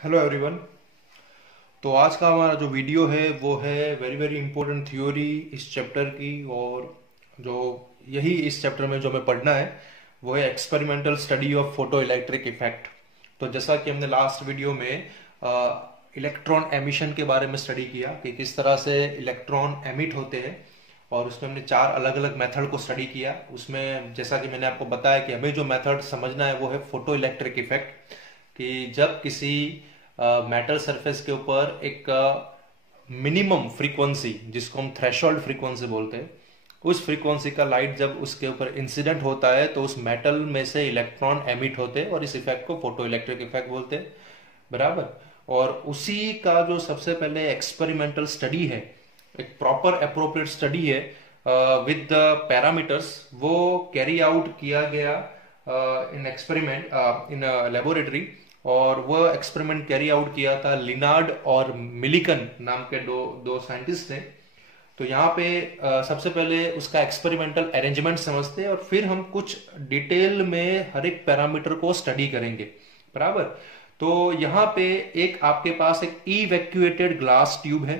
Hello everyone. तो आज का हमारा जो वीडियो है वो है वेरी वेरी इंपॉर्टेंट थ्योरी इस चैप्टर की। और जो यही इस चैप्टर में जो हमें पढ़ना है वो है experimental study of photo electric effect. तो जैसा कि हमने लास्ट वीडियो में इलेक्ट्रॉन एमिशन के बारे में स्टडी किया कि किस तरह से इलेक्ट्रॉन एमिट होते हैं, और उसमें हमने 4 अलग अलग मेथड को स्टडी किया। उसमें जैसा कि मैंने आपको बताया कि हमें जो मेथड समझना है वो है फोटो इलेक्ट्रिक इफेक्ट, कि जब किसी मेटल सरफेस के ऊपर एक मिनिमम फ्रीक्वेंसी जिसको हम थ्रेशोल्ड फ्रीक्वेंसी बोलते हैं, उस फ्रीक्वेंसी का लाइट जब उसके ऊपर इंसिडेंट होता है तो उस मेटल में से इलेक्ट्रॉन एमिट होते हैं और इस इफेक्ट को फोटो इलेक्ट्रिक इफेक्ट बोलते हैं। बराबर। और उसी का जो सबसे पहले एक्सपेरिमेंटल स्टडी है, एक प्रॉपर अप्रोप्रिएट स्टडी है विद द पैरामीटर्स, वो कैरी आउट किया गया इन एक्सपेरिमेंट इन लेबोरेटरी। और वो एक्सपेरिमेंट कैरी आउट किया था लिनार्ड और मिलिकन नाम के दो साइंटिस्ट ने। तो यहाँ पे सबसे पहले उसका एक्सपेरिमेंटल अरेंजमेंट समझते हैं और फिर हम कुछ डिटेल में हर एक पैरामीटर को स्टडी करेंगे। बराबर। तो यहाँ पे एक आपके पास एक इवैक्यूएटेड ग्लास ट्यूब है।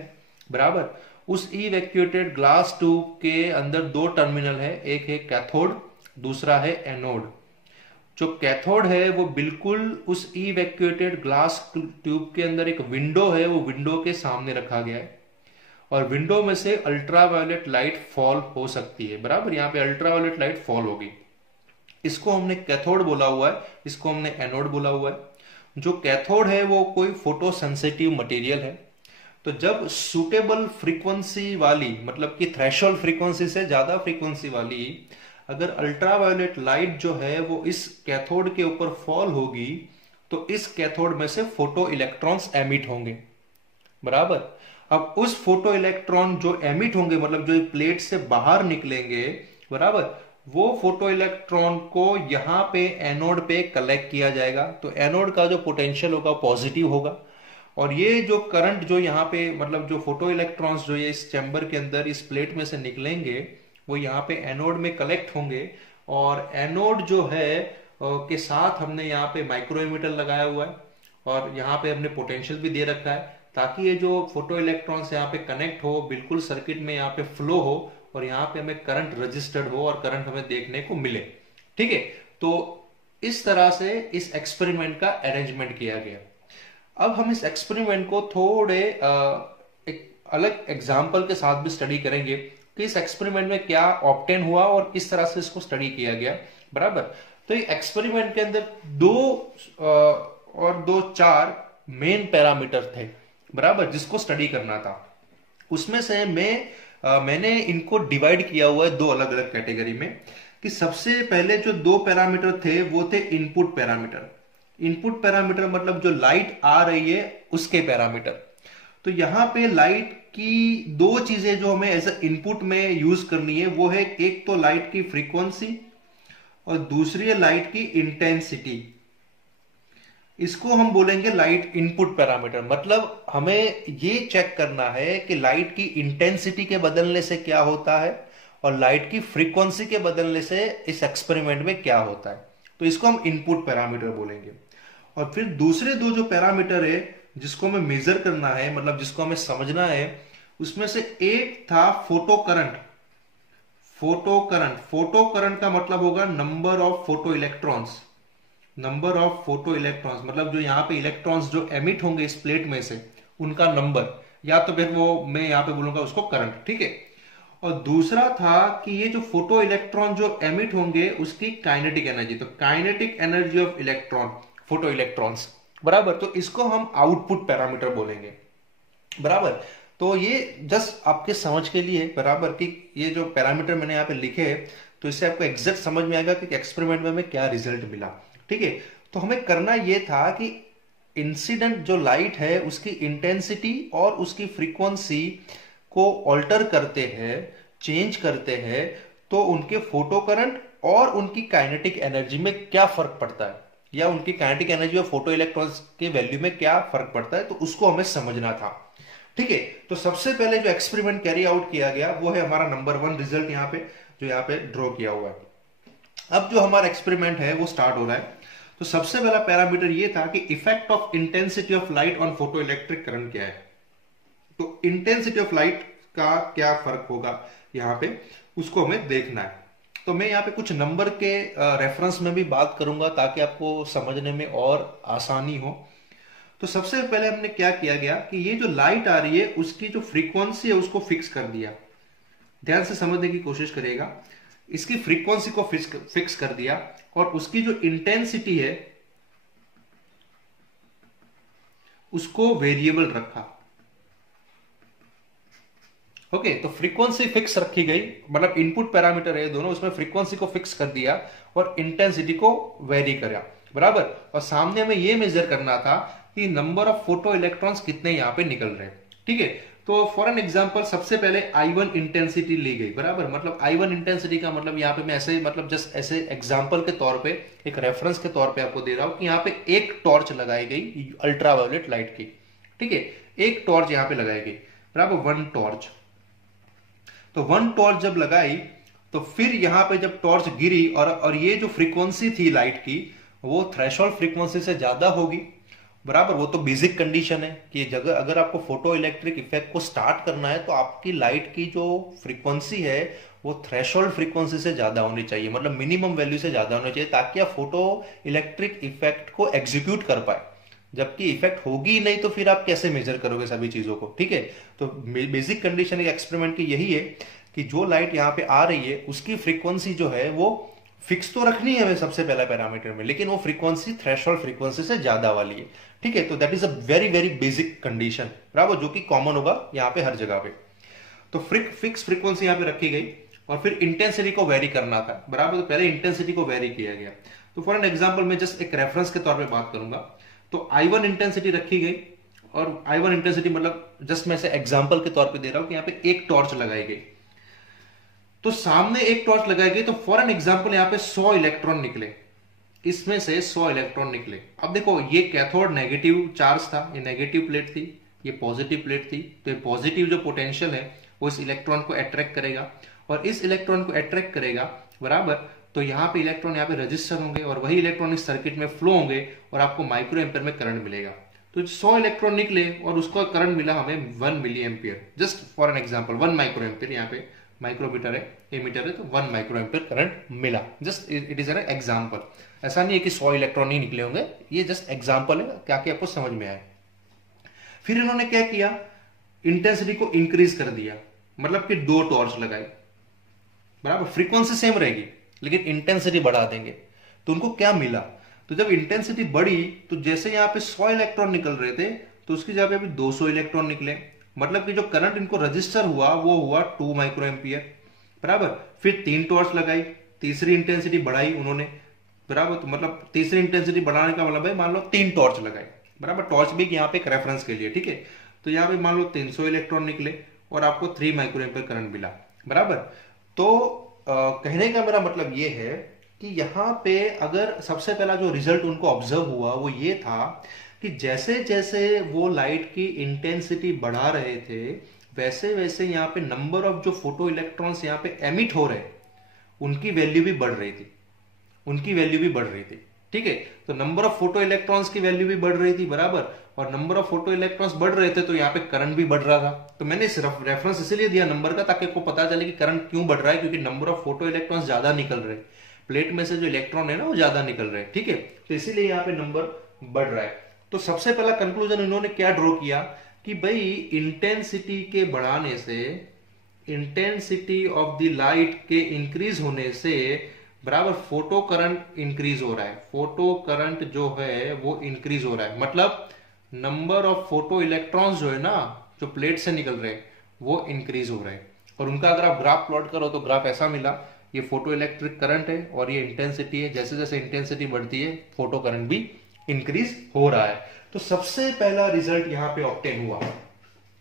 बराबर। उस इवैक्यूएटेड ग्लास ट्यूब के अंदर 2 टर्मिनल है, एक है कैथोड, दूसरा है एनोड। जो कैथोड है वो बिल्कुल उस इवैक्यूएटेड ग्लास ट्यूब के अंदर एक विंडो है, वो विंडो के सामने रखा गया है और विंडो में से अल्ट्रावायलेट लाइट फॉल हो सकती है। बराबर। यहाँ पे अल्ट्रावायलेट लाइट फॉल होगी, इसको हमने कैथोड बोला हुआ है, इसको हमने एनोड बोला हुआ है। जो कैथोड है वो कोई फोटो सेंसिटिव मटेरियल है। तो जब सुटेबल फ्रीक्वेंसी वाली, मतलब कि थ्रेशोल्ड फ्रीक्वेंसी से ज्यादा फ्रीक्वेंसी वाली अगर अल्ट्रावायलेट लाइट जो है वो इस कैथोड के ऊपर फॉल होगी तो इस कैथोड में से फोटो इलेक्ट्रॉन्स एमिट होंगे। बराबर। अब उस फोटो इलेक्ट्रॉन जो एमिट होंगे, मतलब जो प्लेट से बाहर निकलेंगे, बराबर, वो फोटो इलेक्ट्रॉन को यहां पे एनोड पे कलेक्ट किया जाएगा। तो एनोड का जो पोटेंशियल होगा पॉजिटिव होगा और ये जो करंट जो यहाँ पे, मतलब जो फोटो इलेक्ट्रॉन्स जो ये इस चैम्बर के अंदर इस प्लेट में से निकलेंगे वो यहाँ पे एनोड में कलेक्ट होंगे। और एनोड जो है के साथ हमने यहाँ पे माइक्रो एमिटर लगाया हुआ है और यहाँ पे हमने पोटेंशियल भी दे रखा है ताकि ये जो फोटो इलेक्ट्रॉन्स यहाँ पे कनेक्ट हो, बिल्कुल सर्किट में यहाँ पे फ्लो हो और यहाँ पे हमें करंट रजिस्टर्ड हो और करंट हमें देखने को मिले। ठीक है। तो इस तरह से इस एक्सपेरिमेंट का अरेंजमेंट किया गया। अब हम इस एक्सपेरिमेंट को थोड़े एक अलग एग्जाम्पल के साथ भी स्टडी करेंगे कि इस एक्सपेरिमेंट में क्या ऑब्टेन हुआ और किस तरह से इसको स्टडी किया गया। बराबर। तो ये एक्सपेरिमेंट के अंदर 2 और 2 4 मेन पैरामीटर थे। बराबर। जिसको स्टडी करना था, उसमें से मैंने इनको डिवाइड किया हुआ है 2 अलग अलग कैटेगरी में। कि सबसे पहले जो 2 पैरामीटर थे वो थे इनपुट पैरामीटर। इनपुट पैरामीटर मतलब जो लाइट आ रही है उसके पैरामीटर। तो यहां पे लाइट की 2 चीजें जो हमें एज ए इनपुट में यूज करनी है वो है, एक तो लाइट की फ्रीक्वेंसी और दूसरी है लाइट की इंटेंसिटी। इसको हम बोलेंगे लाइट इनपुट पैरामीटर। मतलब हमें ये चेक करना है कि लाइट की इंटेंसिटी के बदलने से क्या होता है और लाइट की फ्रीक्वेंसी के बदलने से इस एक्सपेरिमेंट में क्या होता है। तो इसको हम इनपुट पैरामीटर बोलेंगे। और फिर दूसरे 2 जो पैरामीटर है जिसको हमें मेजर करना है, मतलब जिसको हमें समझना है, उसमें से एक था फोटो करंट। फोटो करंट का मतलब होगा number of photo electrons. Number of photo electrons मतलब जो यहाँ पे इलेक्ट्रॉन्स जो एमिट होंगे इस प्लेट में से उनका नंबर, या तो फिर वो मैं यहाँ पे बोलूंगा उसको करंट। ठीक है। और दूसरा था कि ये जो फोटो इलेक्ट्रॉन जो एमिट होंगे उसकी काइनेटिक एनर्जी। तो kinetic energy of electron, photo electrons. बराबर। तो इसको हम आउटपुट पैरामीटर बोलेंगे। बराबर। तो ये जस्ट आपके समझ के लिए, बराबर, कि ये जो पैरामीटर मैंने यहाँ पे लिखे हैं तो इससे आपको एग्जैक्ट समझ में आएगा कि एक्सपेरिमेंट में हमें क्या रिजल्ट मिला। ठीक है। तो हमें करना ये था कि इंसिडेंट जो लाइट है उसकी इंटेंसिटी और उसकी फ्रीक्वेंसी को ऑल्टर करते हैं, चेंज करते हैं, तो उनके फोटो करंट और उनकी काइनेटिक एनर्जी में क्या फर्क पड़ता है, या उनकी काइनेटिक एनर्जी और फोटो इलेक्ट्रॉन्स के वैल्यू में क्या फर्क पड़ता है, तो उसको हमें समझना था। ठीक है। तो सबसे पहले जो एक्सपेरिमेंट कैरी आउट किया गया वो है हमारा नंबर 1 रिजल्ट, यहाँ पे जो यहाँ पे ड्रॉ किया हुआ है। अब जो हमारा एक्सपेरिमेंट है वो स्टार्ट हो रहा है। तो सबसे पहला पैरामीटर ये था कि effect of intensity of light on photo electric current क्या है। तो इंटेंसिटी ऑफ लाइट का क्या फर्क होगा यहां पे, उसको हमें देखना है। तो मैं यहाँ पे कुछ नंबर के रेफरेंस में भी बात करूंगा ताकि आपको समझने में और आसानी हो। तो सबसे पहले हमने क्या किया गया कि ये जो लाइट आ रही है उसकी जो फ्रीक्वेंसी है उसको फिक्स कर दिया। ध्यान से समझने की कोशिश करिएगा। इसकी फ्रीक्वेंसी को फिक्स कर दिया और उसकी जो इंटेंसिटी है उसको वेरिएबल रखा। ओके, तो फ्रीक्वेंसी फिक्स रखी गई, मतलब इनपुट पैरामीटर है दोनों, उसमें फ्रीक्वेंसी को फिक्स कर दिया और इंटेंसिटी को वेरी करा, बराबर। और सामने हमें यह मेजर करना था कि नंबर ऑफ फोटो इलेक्ट्रॉन्स कितने यहां पे निकल रहे हैं, ठीक है। तो फॉर एन एग्जांपल सबसे पहले I1 इंटेंसिटी ली गई, बराबर। मतलब I1 इंटेंसिटी का मतलब यहाँ पे मैं ऐसे, मतलब जस्ट ऐसे एग्जांपल के तौर पे, एक रेफरेंस के तौर पे आपको दे रहा हूं कि यहाँ पे एक टॉर्च लगाई गई अल्ट्रावायोलेट लाइट की, ठीक है। एक टॉर्च यहाँ पे लगाई गई, बराबर, 1 टॉर्च। तो 1 टॉर्च जब लगाई तो फिर यहां पे जब टॉर्च गिरी और ये जो फ्रीक्वेंसी थी लाइट की वो थ्रेशोल्ड फ्रीक्वेंसी से ज्यादा होगी, बराबर। वो तो बेसिक कंडीशन है कि जगह अगर आपको फोटो इलेक्ट्रिक इफेक्ट को स्टार्ट करना है तो आपकी लाइट की जो फ्रीक्वेंसी है वो थ्रेशोल्ड फ्रीक्वेंसी से ज्यादा होनी चाहिए, मतलब मिनिमम वैल्यू से ज्यादा होनी चाहिए, ताकि आप फोटो इलेक्ट्रिक इफेक्ट को एग्जीक्यूट कर पाए। जबकि इफेक्ट होगी ही नहीं तो फिर आप कैसे मेजर करोगे सभी चीजों को, ठीक है। तो बेसिक कंडीशन एक्सपेरिमेंट की यही है कि जो लाइट यहां पे आ रही है उसकी फ्रीक्वेंसी जो है वो फिक्स तो रखनी है हमें सबसे पहला पैरामीटर में, लेकिन वो फ्रीक्वेंसी थ्रेशोल्ड फ्रीक्वेंसी से ज्यादा वाली है, ठीक है। तो that is a very very basic condition, बराबर, जो कि कॉमन होगा यहाँ पे हर जगह पे। तो फिक्स फ्रीक्वेंसी यहाँ पे रखी गई और फिर इंटेंसिटी को वेरी करना था, बराबर। तो पहले इंटेंसिटी को वेरी किया गया। तो फॉर एन एग्जाम्पल मैं जस्ट एक रेफरेंस के तौर पर बात करूंगा। तो I1 इंटेंसिटी रखी गई और I1 इंटेंसिटी मतलब जस्ट मैं से एग्जांपल के तौर पे दे रहा हूं कि यहाँ पे एक टॉर्च लगाई गई। तो सामने एक टॉर्च लगाई गई तो फॉर एन एग्जांपल यहाँ पे 100 इलेक्ट्रॉन निकले, इसमें से 100 इलेक्ट्रॉन निकले। अब देखो ये कैथोड नेगेटिव चार्ज था, ये नेगेटिव प्लेट थी, ये पॉजिटिव प्लेट थी। तो ये पॉजिटिव जो पोटेंशियल है वो इस इलेक्ट्रॉन को अट्रैक्ट करेगा और इस इलेक्ट्रॉन को अट्रैक्ट करेगा, बराबर। तो यहाँ पे इलेक्ट्रॉन यहाँ पे रजिस्टर होंगे और वही इलेक्ट्रॉन इस सर्किट में फ्लो होंगे और आपको माइक्रो एम्पियर में करंट मिलेगा। तो 100 इलेक्ट्रॉन निकले और उसका करंट मिला हमें 1 milli ampere, just for an example 1 micro ampere. यहाँ पे माइक्रोमीटर है, एमीटर है, तो 1 माइक्रो एम्पियर करंट मिला। Just it is an example, ऐसा नहीं है कि 100 इलेक्ट्रॉन ही निकले होंगे, ये जस्ट एग्जांपल है ताकि आपको समझ में आए। फिर इन्होंने क्या किया, इंटेंसिटी को इंक्रीज कर दिया, मतलब कि 2 टॉर्च लगाई, बराबर। फ्रीक्वेंसी सेम रहेगी लेकिन इंटेंसिटी बढ़ा देंगे। तो उनको क्या मिला, तो जब इंटेंसिटी बढ़ी तो जैसे यहां पे 100 इलेक्ट्रॉन निकल रहे थे तो उसकी जगह पे अभी 200 इलेक्ट्रॉन निकले, मतलब कि जो करंट इनको रजिस्टर हुआ वो हुआ 2 माइक्रो एम्पियर, बराबर। फिर 3 टॉर्च लगाई, तीसरी इंटेंसिटी बढ़ाई उन्होंने, बराबर। तो मतलब तीसरी इंटेंसिटी बढ़ाने का मतलब है मान लो 3 टॉर्च लगाई, बराबर। टॉर्च भी यहाँ पे एक रेफरेंस के लिए, ठीक है। तो यहाँ पे मान लो 300 इलेक्ट्रॉन निकले और आपको 3 माइक्रो एम्पियर करंट मिला, बराबर। तो कहने का मेरा मतलब ये है कि यहां पे अगर सबसे पहला जो रिजल्ट उनको ऑब्जर्व हुआ वो ये था कि जैसे जैसे वो लाइट की इंटेंसिटी बढ़ा रहे थे वैसे वैसे यहाँ पे नंबर ऑफ जो फोटो इलेक्ट्रॉन्स यहाँ पे एमिट हो रहे उनकी वैल्यू भी बढ़ रही थी, उनकी वैल्यू भी बढ़ रही थी, ठीक है। तो नंबर ऑफ फोटो इलेक्ट्रॉन्स की वैल्यू भी बढ़ रही थी, बराबर। और नंबर ऑफ फोटो इलेक्ट्रॉन्स बढ़ रहे थे तो यहाँ पे करंट भी बढ़ रहा था। तो मैंने सिर्फ रेफरेंस इसीलिए दिया नंबर का ताकि आपको पता चले कि करंट क्यों बढ़ रहा है, क्योंकि नंबर ऑफ फोटो इलेक्ट्रॉन्स ज्यादा निकल रहे, प्लेट में से जो इलेक्ट्रॉन है ना वो ज्यादा निकल रहे, ठीक है। तो इसीलिए यहाँ पे नंबर बढ़ रहा है। तो सबसे पहला कंक्लूजन इन्होंने क्या ड्रॉ किया कि भाई इंटेंसिटी के बढ़ाने से, इंटेंसिटी ऑफ द लाइट के इंक्रीज होने से, बराबर, फोटो करंट इंक्रीज हो रहा है। फोटो करंट जो है वो इंक्रीज हो रहा है, मतलब नंबर ऑफ फोटो इलेक्ट्रॉन्स जो है ना जो प्लेट से निकल रहे हैं वो इंक्रीज हो रहे हैं। और उनका अगर आप ग्राफ प्लॉट करो तो ग्राफ ऐसा मिला, ये फोटो इलेक्ट्रिक करंट है और ये इंटेंसिटी है, जैसे जैसे इंटेंसिटी बढ़ती है फोटो करंट भी इंक्रीज हो रहा है। तो सबसे पहला रिजल्ट यहां पे ऑब्टेन हुआ,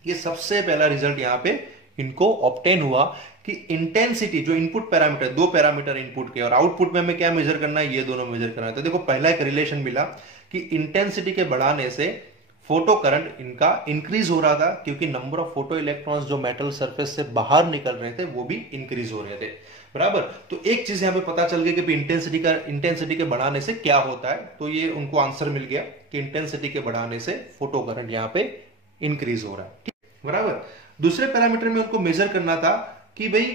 ये सबसे पहला रिजल्ट यहां पे इनको ऑब्टेन हुआ कि इंटेंसिटी जो इनपुट पैरामीटर, 2 पैरामीटर इनपुट के और आउटपुट में हमें क्या मेजर करना है, ये दोनों मेजर करना है। तो देखो पहला एक रिलेशन मिला कि इंटेंसिटी के बढ़ाने से फोटो करंट इनका इंक्रीज हो रहा था, क्योंकि नंबर ऑफ फोटो इलेक्ट्रॉन्स जो मेटल सरफेस से बाहर निकल रहे थे वो भी इंक्रीज हो रहे थे। बराबर। तो एक चीज यहाँ पे पता चल गई कि इंटेंसिटी के बढ़ाने से क्या होता है, तो ये उनको आंसर मिल गया कि इंटेंसिटी के बढ़ाने से फोटो करंट यहाँ पे इंक्रीज हो रहा है, ठीक, बराबर। दूसरे पैरामीटर में उनको मेजर करना था कि भाई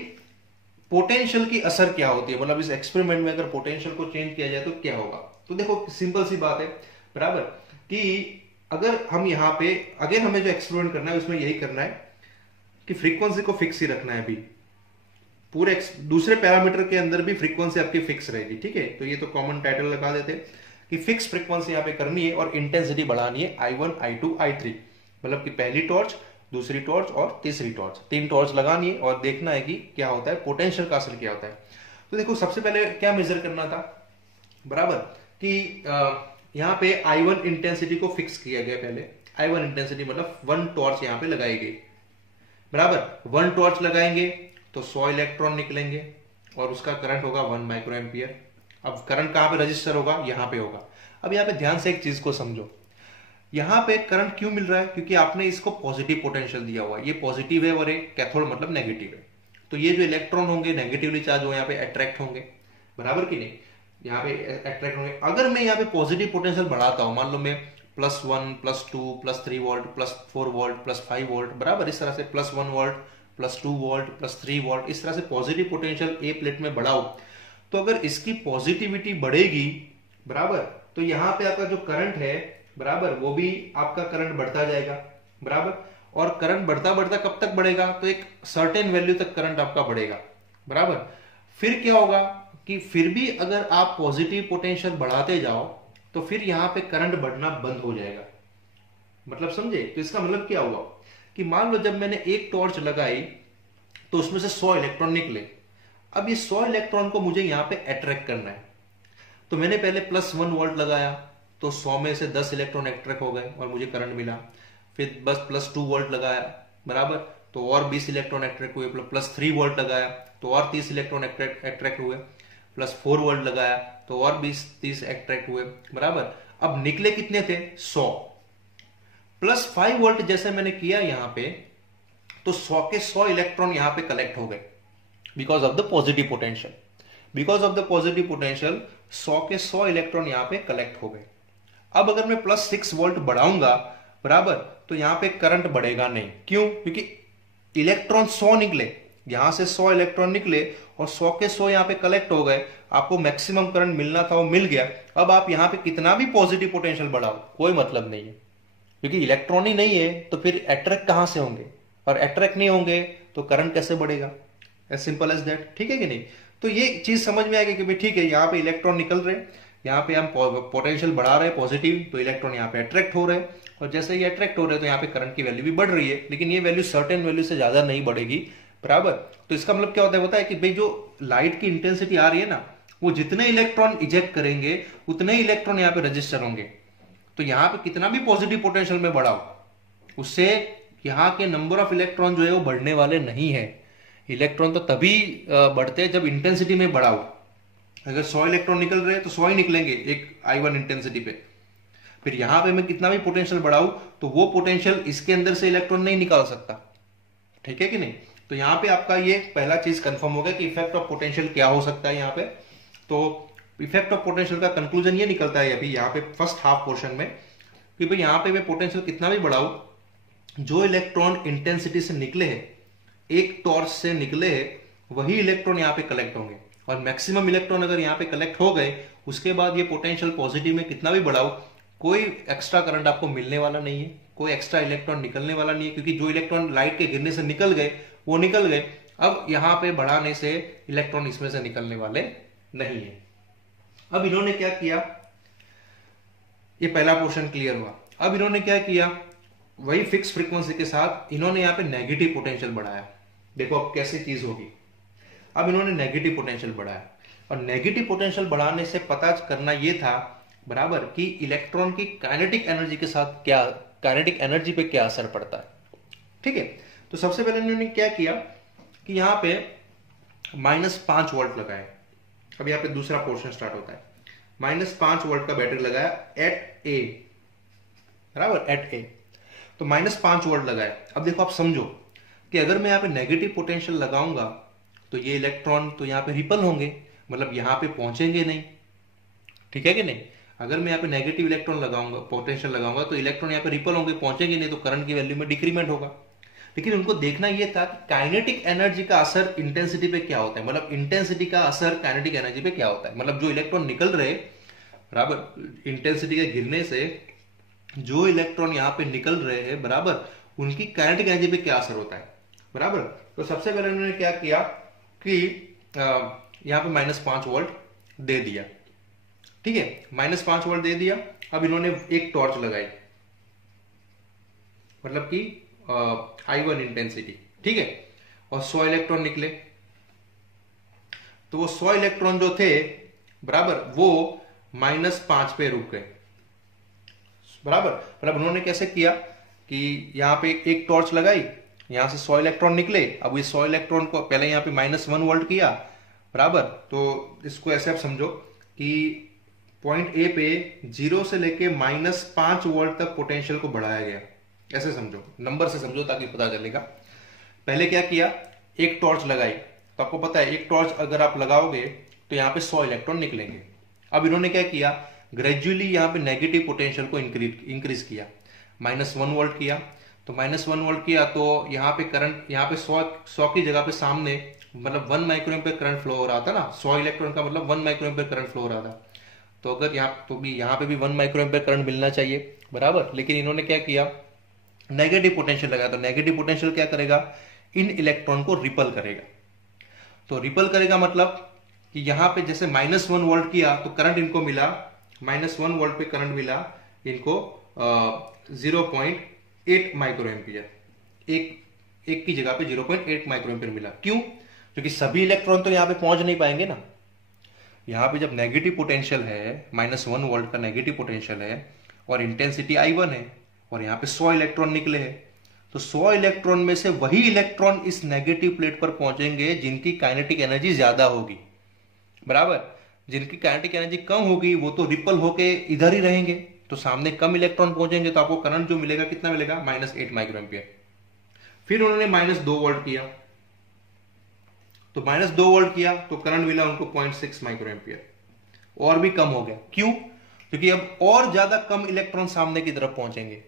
पोटेंशियल की असर क्या होती है, मतलब इस एक्सपेरिमेंट में अगर पोटेंशियल को चेंज किया जाए तो क्या होगा। तो देखो सिंपल सी बात है, बराबर, कि अगर हम यहाँ पे अगेन हमें जो एक्सपेरिमेंट करना है उसमें यही करना है कि फ्रीक्वेंसी को फिक्स ही रखना है। अभी पूरे दूसरे पैरामीटर के अंदर भी फ्रीक्वेंसी आपकी फिक्स रहेगी, ठीक है। तो ये तो कॉमन टाइटल लगा देते कि फिक्स फ्रीक्वेंसी यहाँ पे करनी है और इंटेंसिटी बढ़ानी है I1 I2 I3, मतलब कि पहली टॉर्च, दूसरी टॉर्च और तीसरी टॉर्च, 3 टॉर्च लगानी है और देखना है कि क्या होता है, पोटेंशियल का असर क्या होता है। तो देखो सबसे पहले क्या मेजर करना था, बराबर, कि यहाँ पे I1 इंटेंसिटी को फिक्स किया गया। पहले I1 इंटेंसिटी मतलब 1 टॉर्च यहाँ पे लगाई गई, बराबर। 1 टॉर्च लगाएंगे तो 100 इलेक्ट्रॉन निकलेंगे और उसका करंट होगा 1 माइक्रो एम्पियर। अब करंट कहां पे रजिस्टर होगा, यहां पे होगा। अब यहाँ पे ध्यान से एक चीज को समझो, यहां पे करंट क्यों मिल रहा है, क्योंकि आपने इसको पॉजिटिव पोटेंशियल दिया हुआ है, ये पॉजिटिव है और एक कैथोड मतलब नेगेटिव है। तो ये जो इलेक्ट्रॉन होंगे नेगेटिवली चार्ज हो यहाँ पे अट्रैक्ट होंगे, बराबर कि नहीं, यहाँ पे अट्रैक्ट होंगे। अगर मैं यहाँ पे पॉजिटिव पोटेंशियल बढ़ाता हूं, मान लो मैं +1 +2 +3 वोल्ट +4 वोल्ट +5 वोल्ट, बराबर, इस तरह से +1 वोल्ट +2 वोल्ट +3 वोल्ट, इस तरह से पॉजिटिव पोटेंशियल ए प्लेट में बढ़ाओ, तो अगर इसकी पॉजिटिविटी बढ़ेगी, बराबर, तो यहां पे आपका जो करंट है, बराबर, वो भी आपका करंट बढ़ता जाएगा, बराबर। और करंट बढ़ता बढ़ता कब तक बढ़ेगा, तो एक सर्टेन वैल्यू तक करंट आपका बढ़ेगा, बराबर। फिर क्या होगा कि फिर भी अगर आप पॉजिटिव पोटेंशियल बढ़ाते जाओ तो फिर यहां पे करंट बढ़ना बंद हो जाएगा, मतलब समझे। तो इसका मतलब क्या हुआ कि मान लो जब मैंने एक टॉर्च लगाई तो उसमें से 100 इलेक्ट्रॉन निकले। अब ये 100 इलेक्ट्रॉन को मुझे यहां पे अट्रैक्ट करना है, तो मैंने पहले +1 वोल्ट लगाया तो 100 में से 10 इलेक्ट्रॉन अट्रैक्ट हो गए और मुझे करंट मिला। फिर बस +2 वोल्ट लगाया, बराबर, तो और 20 इलेक्ट्रॉन अट्रैक्ट हुए। +3 वोल्ट लगाया तो और 30 इलेक्ट्रॉन अट्रैक्ट हुए। +4 वोल्ट लगाया तो और 20-30 अट्रैक्ट हुए, बराबर। अब निकले कितने थे, 100। +5 वोल्ट जैसे मैंने किया यहां पे, तो 100 के 100 इलेक्ट्रॉन यहां पे कलेक्ट हो गए because of the positive potential. Because of the positive potential 100 के 100 इलेक्ट्रॉन यहां पे कलेक्ट हो गए। अब अगर मैं +6 वोल्ट बढ़ाऊंगा, बराबर, तो यहां पे करंट बढ़ेगा नहीं। क्यों, क्योंकि इलेक्ट्रॉन 100 निकले, यहां से 100 इलेक्ट्रॉन निकले और 100 के 100 यहां पे कलेक्ट हो गए, आपको मैक्सिमम करंट मिलना था वो मिल गया। अब आप यहां पे कितना भी पॉजिटिव पोटेंशियल बढ़ाओ कोई मतलब नहीं है, क्योंकि इलेक्ट्रॉन ही नहीं है तो फिर अट्रैक्ट कहां से होंगे, और अट्रैक्ट नहीं होंगे तो करंट कैसे बढ़ेगा, एज सिंपल एज दैट, ठीक है कि नहीं। तो ये चीज समझ में आएगी कि भाई ठीक है, यहाँ पे इलेक्ट्रॉन निकल रहे, यहाँ पे हम पोटेंशियल बढ़ा रहे हैं पॉजिटिव, तो इलेक्ट्रॉन यहाँ पे अट्रैक्ट हो रहे हैं, और जैसे ही अट्रैक्ट हो रहे हैं तो यहाँ पे करंट की वैल्यू भी बढ़ रही है, लेकिन ये वैल्यू सर्टेन वैल्यू से ज्यादा नहीं बढ़ेगी, बराबर। तो इसका मतलब क्या होता है कि भाई जो लाइट की इंटेंसिटी आ रही है ना, वो जितने इलेक्ट्रॉन इजेक्ट करेंगे उतने ही इलेक्ट्रॉन यहाँ पे रजिस्टर होंगे। तो यहाँ पे कितना भी पॉजिटिव पोटेंशियल में बढ़ाओ, उससे यहाँ के नंबर ऑफ इलेक्ट्रॉन जो है वो बढ़ने वाले नहीं है। इलेक्ट्रॉन तो तभी बढ़ते हैं जब इंटेंसिटी में बढ़ाओ। अगर 100 इलेक्ट्रॉन निकल रहे हैं तो 100 ही निकलेंगे एक I1 इंटेंसिटी पे। फिर यहां पे मैं कितना भी पोटेंशियल बढ़ाऊं तो वो पोटेंशियल इसके अंदर से इलेक्ट्रॉन नहीं निकाल सकता, ठीक है कि नहीं। तो यहाँ पे आपका ये पहला चीज कंफर्म हो गया कि इफेक्ट ऑफ पोटेंशियल क्या हो सकता है यहाँ पे। तो इफेक्ट ऑफ पोटेंशियल का कंक्लूजन ये निकलता है अभी यहाँ पे फर्स्ट हाफ पोर्शन में कि भाई यहाँ पे मैं पोटेंशियल कितना भी बढ़ाऊं, जो इलेक्ट्रॉन इंटेंसिटी से निकले हैं, एक टॉर्च से निकले हैं, वही इलेक्ट्रॉन यहाँ पे कलेक्ट होंगे, और मैक्सिमम इलेक्ट्रॉन अगर यहाँ पे कलेक्ट हो गए उसके बाद ये पोटेंशियल पॉजिटिव में कितना भी बढ़ाओ, कोई एक्स्ट्रा करंट आपको मिलने वाला नहीं है, कोई एक्स्ट्रा इलेक्ट्रॉन निकलने वाला नहीं है, क्योंकि जो इलेक्ट्रॉन लाइट के गिरने से निकल गए वो निकल गए। अब यहां पे बढ़ाने से इलेक्ट्रॉन इसमें से निकलने वाले नहीं है। अब इन्होंने क्या किया, ये पहला पोर्शन क्लियर हुआ। अब इन्होंने क्या किया, वही फिक्स फ्रीक्वेंसी के साथ इन्होंने यहां पे नेगेटिव पोटेंशियल बढ़ाया। देखो अब कैसी चीज होगी। अब इन्होंने नेगेटिव पोटेंशियल बढ़ाया, और नेगेटिव पोटेंशियल बढ़ाने से पता करना यह था, बराबर, कि इलेक्ट्रॉन की काइनेटिक एनर्जी के साथ क्या, काइनेटिक एनर्जी पे क्या असर पड़ता है, ठीक है। तो सबसे पहले इन्होंने क्या किया कि यहां पे -5 वोल्ट लगाए। अब यहां पे दूसरा पोर्शन स्टार्ट होता है। -5 वोल्ट का बैटरी लगाया एट ए, बराबर, एट ए। तो -5 वोल्ट लगाया। अब देखो आप समझो कि अगर मैं यहां पे नेगेटिव पोटेंशियल लगाऊंगा तो ये इलेक्ट्रॉन तो यहाँ पे रिपल होंगे, मतलब यहाँ पे पहुंचेंगे नहीं, ठीक है कि नहीं। अगर मैं यहाँ पे नेगेटिव इलेक्ट्रॉन लगाऊंगा, पोटेंशियल लगाऊंगा, तो इलेक्ट्रॉन यहाँ पे रिपल होंगे, पहुंचेंगे नहीं, तो करंट की वैल्यू में डिक्रीमेंट होगा। लेकिन उनको देखना यह था कि काइनेटिक एनर्जी का असर इंटेंसिटी पे क्या होता है, मतलब इंटेंसिटी का असर काइनेटिक एनर्जी पे क्या होता है, मतलब जो इलेक्ट्रॉन निकल रहे बराबर इंटेंसिटी के गिरने से जो इलेक्ट्रॉन यहाँ पे निकल रहे हैं बराबर, उनकी काइनेटिक एनर्जी पे क्या असर होता है बराबर। तो सबसे पहले उन्होंने क्या किया कि यहाँ पे -5 वोल्ट दे दिया, ठीक है, -5 वोल्ट दे दिया। अब इन्होंने एक टॉर्च लगाई, मतलब कि I1 इंटेंसिटी, ठीक है, और 100 इलेक्ट्रॉन निकले। तो वो 100 इलेक्ट्रॉन जो थे बराबर वो -5 पे रुक गए बराबर। मतलब उन्होंने कैसे किया कि यहां पे एक टॉर्च लगाई, यहां से 100 इलेक्ट्रॉन निकले। अब ये 100 इलेक्ट्रॉन को पहले यहां पे -1 वोल्ट किया बराबर। तो इसको ऐसे आप समझो कि पॉइंट ए पे 0 से लेके -5 वोल्ट तक पोटेंशियल को बढ़ाया गया, ऐसे समझो, नंबर से समझो ताकि पता चलेगा। पहले क्या किया, एक टॉर्च लगाई, तो आपको पता है एक टॉर्च अगर आप लगाओगे तो यहाँ पे 100 इलेक्ट्रॉन निकलेंगे। अब इन्होंने क्या किया, ग्रेजुअली यहाँ पे नेगेटिव पोटेंशियल को इंक्रीज किया, -1 वोल्ट किया। तो -1 वोल्ट किया तो यहाँ पे करंट, यहाँ पे 100 की जगह पे सामने मतलब 1 माइक्रोएम्पियर करंट फ्लो हो रहा था ना, 100 इलेक्ट्रॉन का मतलब 1 माइक्रोएम्पियर करंट फ्लो हो रहा था। तो अगर यहाँ पे भी 1 माइक्रोएम्पियर करंट मिलना चाहिए बराबर। लेकिन इन्होंने क्या किया, नेगेटिव पोटेंशियल लगाया। तो नेगेटिव पोटेंशियल क्या करेगा, इन इलेक्ट्रॉन को रिपल करेगा। तो रिपल करेगा मतलब कि यहां पे जैसे -1 वोल्ट किया तो करंट इनको मिला, -1 वोल्ट पे करंट मिला इनको 0.8 माइक्रोएम्पियर, एक की जगह पे 0.8 माइक्रोएम्पियर मिला। क्यों, क्योंकि सभी इलेक्ट्रॉन तो यहां पे पहुंच नहीं पाएंगे ना। यहां पे जब नेगेटिव पोटेंशियल है, -1 वोल्ट का नेगेटिव पोटेंशियल है और इंटेंसिटी I1 है और यहाँ पे 100 इलेक्ट्रॉन निकले हैं, तो 100 इलेक्ट्रॉन में से वही इलेक्ट्रॉन इस नेगेटिव प्लेट पर पहुंचेंगे जिनकी काइनेटिक एनर्जी ज्यादा होगी बराबर। जिनकी काइनेटिक एनर्जी कम होगी वो तो रिपल होके इधर ही रहेंगे, तो सामने कम इलेक्ट्रॉन पहुंचेंगे, तो आपको करंट जो मिलेगा कितना मिलेगा, -8 माइक्रोएम्पियर। फिर उन्होंने -2 वोल्ट किया, तो -2 वोल्ट किया तो करंट मिला उनको 0.6 माइक्रोएम्पियर, और भी कम हो गया। क्यों, क्योंकि अब और ज्यादा कम इलेक्ट्रॉन सामने की तरफ पहुंचेंगे।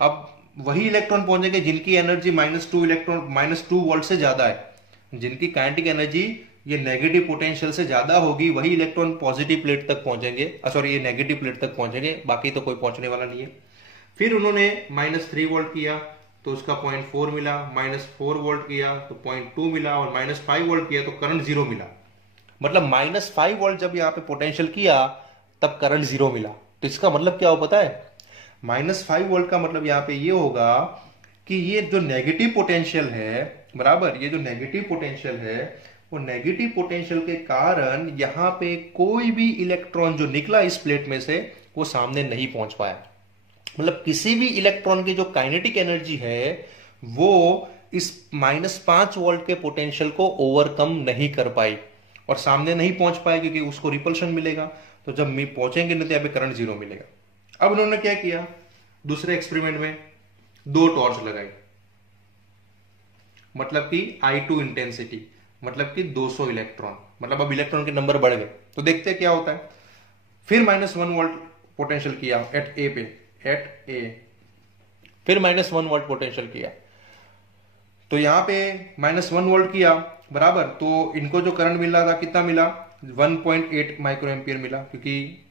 अब वही इलेक्ट्रॉन पहुंचेंगे जिनकी एनर्जी -2 वोल्ट से ज्यादा है, जिनकी काइनेटिक एनर्जी ये नेगेटिव पोटेंशियल से ज्यादा होगी, वही इलेक्ट्रॉन पॉजिटिव प्लेट तक पहुंचेंगे, सॉरी ये नेगेटिव प्लेट तक पहुंचेंगे, बाकी तो कोई पहुंचने वाला नहीं है। फिर उन्होंने -3 वोल्ट किया तो उसका 0.4 मिला, -4 वोल्ट किया तो 0.2 मिला, और -5 वोल्ट किया तो करंट 0 मिला। मतलब -5 वोल्ट जब यहाँ पे पोटेंशियल किया तब करंट 0 मिला। तो इसका मतलब क्या हो पता है, -5 वोल्ट का मतलब यहाँ पे ये होगा कि ये जो नेगेटिव पोटेंशियल है बराबर, ये जो नेगेटिव पोटेंशियल है वो नेगेटिव पोटेंशियल के कारण यहाँ पे कोई भी इलेक्ट्रॉन जो निकला इस प्लेट में से वो सामने नहीं पहुंच पाया। मतलब किसी भी इलेक्ट्रॉन की जो काइनेटिक एनर्जी है वो इस -5 वोल्ट के पोटेंशियल को ओवरकम नहीं कर पाई और सामने नहीं पहुंच पाए, क्योंकि उसको रिपल्शन मिलेगा। तो जब पहुंचेंगे नहीं तो यहाँ पे करंट 0 मिलेगा। अब उन्होंने क्या किया, दूसरे एक्सपेरिमेंट में 2 टॉर्च लगाई, मतलब कि I2 इंटेंसिटी, मतलब कि 200 इलेक्ट्रॉन, मतलब अब इलेक्ट्रॉन के नंबर बढ़ गए। तो देखते हैं क्या होता है। फिर -1 वोल्ट पोटेंशियल किया एट ए, फिर -1 वोल्ट पोटेंशियल किया, तो यहां पे -1 वोल्ट किया बराबर। तो इनको जो करंट मिल रहा था कितना मिला, 1.8 माइक्रोएम्पियर मिला, क्योंकि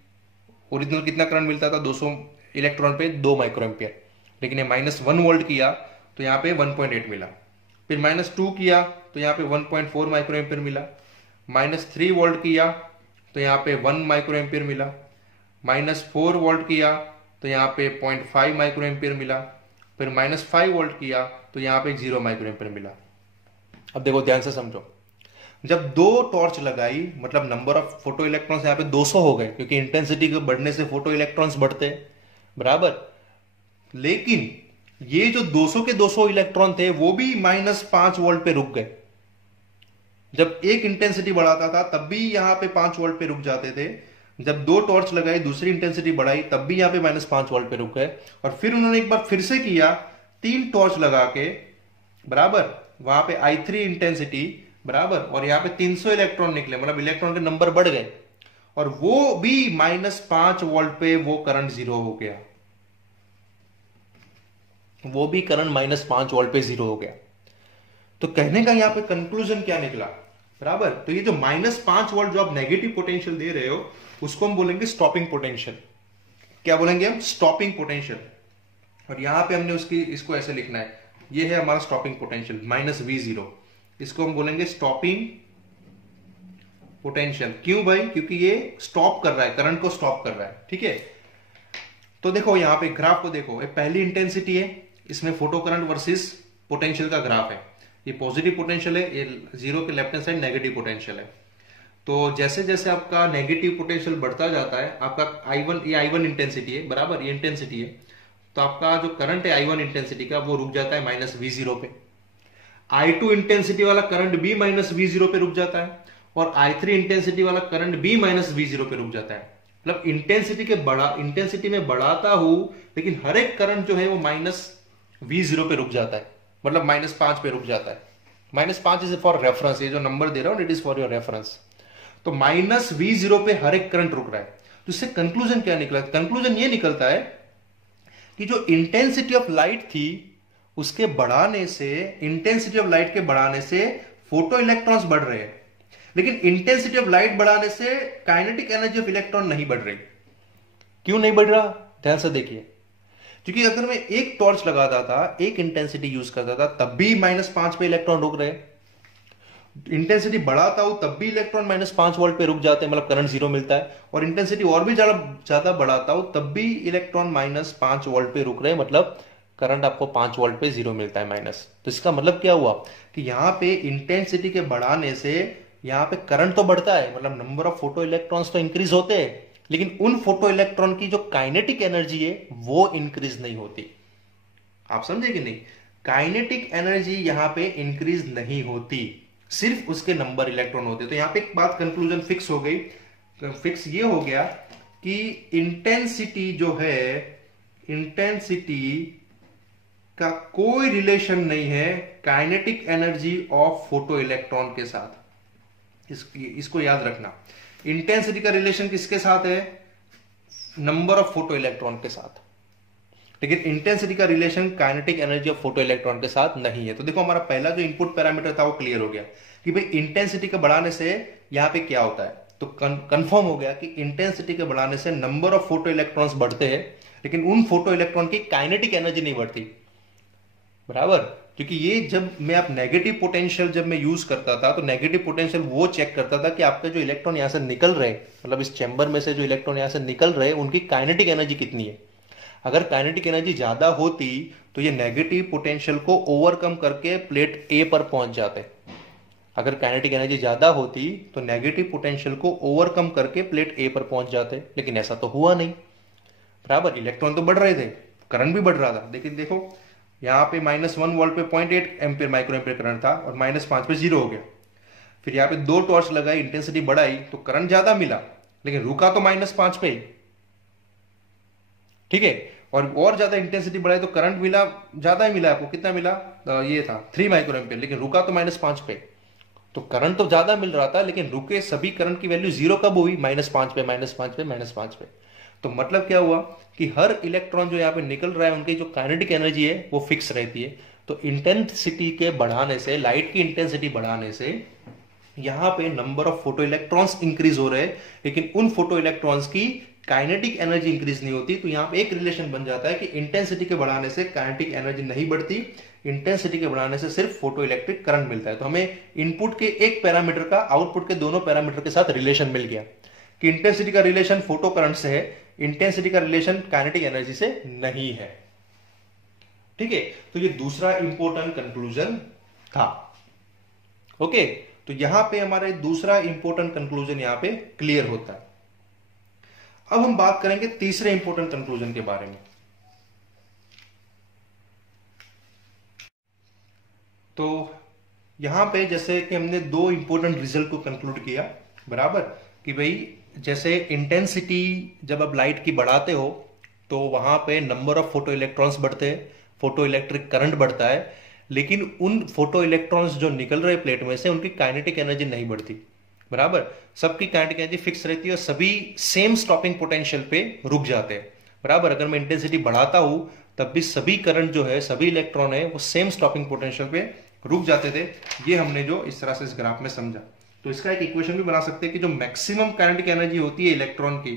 ओरिजिनल कितना करंट मिलता था 200 इलेक्ट्रॉन पे 2 माइक्रोएम्पियर, लेकिन ये -1 वोल्ट किया तो यहाँ पे 1.8 मिला। फिर -2 किया तो यहाँ पे 1.4 माइक्रोएम्पियर मिला, -3 वोल्ट किया तो यहाँ पे 1 माइक्रोएम्पियर मिला, -4 वोल्ट किया तो यहाँ पे 0.5 माइक्रोएम्पियर मिला, फिर -5 वोल्ट किया तो यहाँ पे 0 माइक्रोएम्पियर मिला। अब देखो ध्यान से समझो, जब 2 टॉर्च लगाई मतलब नंबर ऑफ फोटो इलेक्ट्रॉन्स यहाँ पे 200 हो गए, क्योंकि इंटेंसिटी के बढ़ने से फोटो इलेक्ट्रॉन्स बढ़ते बराबर। लेकिन ये जो 200 के 200 इलेक्ट्रॉन थे वो भी -5 वोल्ट पे रुक गए। जब एक इंटेंसिटी बढ़ाता था तब भी यहां पे 5 वोल्ट पे रुक जाते थे, जब 2 टॉर्च लगाई दूसरी इंटेंसिटी बढ़ाई तब भी यहां पे -5 वोल्ट पे रुक गए। और फिर उन्होंने एक बार फिर से किया, 3 टॉर्च लगा के बराबर, वहां पे I3 इंटेंसिटी बराबर, और यहाँ पे 300 इलेक्ट्रॉन निकले, मतलब इलेक्ट्रॉन के नंबर बढ़ गए, और वो भी -5 वोल्ट पे वो करंट जीरो हो गया, वो भी करंट -5 वोल्ट पे जीरो हो गया। तो कहने का यहां पे कंक्लूजन क्या निकला, बराबर, तो ये जो -5 वोल्ट जो आप नेगेटिव पोटेंशियल दे रहे हो उसको हम बोलेंगे स्टॉपिंग पोटेंशियल। क्या बोलेंगे हम? Stopping potential. और यहां पे हमने उसकी इसको ऐसे लिखना है, ये है हमारा स्टॉपिंग पोटेंशियल -V0, इसको हम बोलेंगे स्टॉपिंग पोटेंशियल। क्यों भाई? क्योंकि ये स्टॉप कर रहा है, करंट को स्टॉप कर रहा है। ठीक है, तो देखो यहां पे ग्राफ को देखो, ये पहली इंटेंसिटी है, इसमें फोटो करंट वर्सेस पोटेंशियल का ग्राफ है। ये पॉजिटिव पोटेंशियल है, ये जीरो के left hand side negative potential है। तो जैसे जैसे आपका नेगेटिव पोटेंशियल बढ़ता जाता है, आपका I1, ये I1 इंटेंसिटी है, बराबर, ये इंटेंसिटी है, तो आपका जो करंट है I1 इंटेंसिटी का वो रुक जाता है -V0 पे। I2 इंटेंसिटी वाला करंट भी -V0 पे रुक जाता है, और I3 इंटेंसिटी वाला करंट भी -V0 पे रुक जाता है। मतलब इंटेंसिटी में बढ़ाता हूं, लेकिन हर एक करंट जो है वो -V0 पे रुक जाता है, मतलब -5 पे रुक जाता है। -5 इज फॉर रेफरेंस, ये जो नंबर दे रहा हूं it is for your reference. तो -V0 पे हर एक करंट रुक रहा है। तो इससे कंक्लूजन क्या निकला? कंक्लूजन ये निकलता है कि जो इंटेंसिटी ऑफ लाइट थी उसके बढ़ाने से, इंटेंसिटी ऑफ लाइट के बढ़ाने से फोटो इलेक्ट्रॉन्स बढ़ रहे हैं, लेकिन इंटेंसिटी ऑफ लाइट बढ़ाने से काइनेटिक एनर्जी ऑफ इलेक्ट्रॉन नहीं बढ़ रही। क्यों नहीं बढ़ रहा? ध्यान से देखिए, क्योंकि अगर मैं एक टॉर्च लगाता था, एक इंटेंसिटी यूज करता था, तब भी -5 पे इलेक्ट्रॉन रुक रहे, इंटेंसिटी बढ़ाता हूं तब भी इलेक्ट्रॉन -5 वोल्ट पे रुक जाते हैं, मतलब करंट जीरो मिलता है, और इंटेंसिटी और भी ज्यादा बढ़ाता हूं तब भी इलेक्ट्रॉन -5 वोल्ट पे रुक रहे हैं, मतलब करंट आपको 5 वोल्ट पे जीरो मिलता है माइनस। तो इसका मतलब क्या हुआ कि यहां पे इंटेंसिटी के बढ़ाने से यहां पे करंट तो बढ़ता है, मतलब नंबर ऑफ फोटो इलेक्ट्रॉन्स तो इंक्रीज होते हैं, लेकिन उन फोटो इलेक्ट्रॉन की जो काइनेटिक एनर्जी है वो इंक्रीज नहीं होती। आप समझे कि नहीं? काइनेटिक एनर्जी यहां पे इंक्रीज नहीं होती, सिर्फ उसके नंबर इलेक्ट्रॉन होते। तो यहां पे एक बात कंक्लूजन फिक्स हो गई, फिक्स ये हो गया कि इंटेंसिटी जो है, इंटेंसिटी का कोई रिलेशन नहीं है kinetic energy of photo electron के साथ। इसको याद रखना, इंटेंसिटी का रिलेशन किसके साथ है? नंबर ऑफ फोटो इलेक्ट्रॉन के साथ, लेकिन इंटेंसिटी का relation kinetic energy of photo electron के साथ नहीं है। तो देखो हमारा पहला जो इनपुट पैरामीटर था वो क्लियर हो गया कि भाई इंटेंसिटी के बढ़ाने से यहां पे क्या होता है, तो कंफर्म हो गया कि इंटेंसिटी के बढ़ाने से नंबर ऑफ फोटो इलेक्ट्रॉन्स बढ़ते हैं, लेकिन उन फोटो इलेक्ट्रॉन की काइनेटिक एनर्जी नहीं बढ़ती, बराबर। क्योंकि ये जब मैं आप नेगेटिव पोटेंशियल जब मैं यूज करता था, तो नेगेटिव पोटेंशियल वो चेक करता था कि आपके जो इलेक्ट्रॉन यहां से निकल रहे, मतलब इस चैम्बर में से जो इलेक्ट्रॉन यहां से निकल रहे, उनकी काइनेटिक एनर्जी कितनी है। अगर काइनेटिक एनर्जी ज्यादा होती तो ये नेगेटिव पोटेंशियल को ओवरकम करके प्लेट ए पर पहुंच जाते। अगर काइनेटिक एनर्जी ज्यादा होती तो नेगेटिव पोटेंशियल को ओवरकम करके प्लेट ए पर पहुंच जाते, लेकिन ऐसा तो हुआ नहीं, बराबर। इलेक्ट्रॉन तो बढ़ रहे थे, करंट भी बढ़ रहा था, लेकिन देखो यहां पे -1 वोल्ट पे 0.8 एम्पियर माइक्रो एम्पियर करंट था, और -5 पे जीरो हो गया। फिर यहाँ पे दो टॉर्च लगाई, इंटेंसिटी बढ़ाई, तो करंट ज्यादा मिला, लेकिन रुका तो -5 पे, ठीक है। और ज्यादा इंटेंसिटी बढ़ाई तो करंट मिला, ज्यादा ही मिला आपको। कितना मिला? ये था 3 माइक्रो एम्पियर, लेकिन रुका तो -5 पे। तो करंट तो ज्यादा मिल रहा था, लेकिन रुके सभी करंट की वैल्यू जीरो कब हुई? -5 पे, -5 पे, -5 पे। तो मतलब क्या हुआ कि हर इलेक्ट्रॉन जो यहाँ पे निकल रहा है उनकी जो काइनेटिक एनर्जी है वो फिक्स रहती है। तो इंटेंसिटी के बढ़ाने से, लाइट की इंटेंसिटी बढ़ाने से यहां पे number of photo electrons increase हो रहे हैं, लेकिन उन फोटो इलेक्ट्रॉन्स की काइनेटिक एनर्जी इंक्रीज नहीं होती। तो यहां पे एक रिलेशन बन जाता है कि इंटेंसिटी के बढ़ाने से काइनेटिक एनर्जी नहीं बढ़ती, इंटेंसिटी के बढ़ाने से सिर्फ फोटो इलेक्ट्रिक करंट मिलता है। तो हमें इनपुट के एक पैरामीटर का आउटपुट के दोनों पैरामीटर के साथ रिलेशन मिल गया कि इंटेंसिटी का रिलेशन फोटो करंट से है, इंटेंसिटी का रिलेशन काइनेटिक एनर्जी से नहीं है, ठीक है। तो ये दूसरा इंपॉर्टेंट कंक्लूजन था। ओके, तो यहां पे हमारे दूसरा इंपॉर्टेंट कंक्लूजन यहां पे क्लियर होता है। अब हम बात करेंगे तीसरे इंपॉर्टेंट कंक्लूजन के बारे में। तो यहां पे जैसे कि हमने दो इंपॉर्टेंट रिजल्ट को कंक्लूड किया, बराबर, कि भाई जैसे इंटेंसिटी जब आप लाइट की बढ़ाते हो तो वहां पे नंबर ऑफ फोटो इलेक्ट्रॉन्स बढ़ते हैं, फोटो इलेक्ट्रिक करंट बढ़ता है, लेकिन उन फोटो इलेक्ट्रॉन्स जो निकल रहे प्लेट में से उनकी काइनेटिक एनर्जी नहीं बढ़ती, बराबर। सबकी काइनेटिक एनर्जी फिक्स रहती है और सभी सेम स्टॉपिंग पोटेंशियल पे रुक जाते हैं, बराबर। अगर मैं इंटेंसिटी बढ़ाता हूं तब भी सभी करंट जो है, सभी इलेक्ट्रॉन है, वो सेम स्टॉपिंग पोटेंशियल पे रुक जाते थे। ये हमने जो इस तरह से इस ग्राफ में समझा। तो इसका एक इक्वेशन भी बना सकते हैं कि जो मैक्सिमम काइनेटिक एनर्जी होती है इलेक्ट्रॉन की,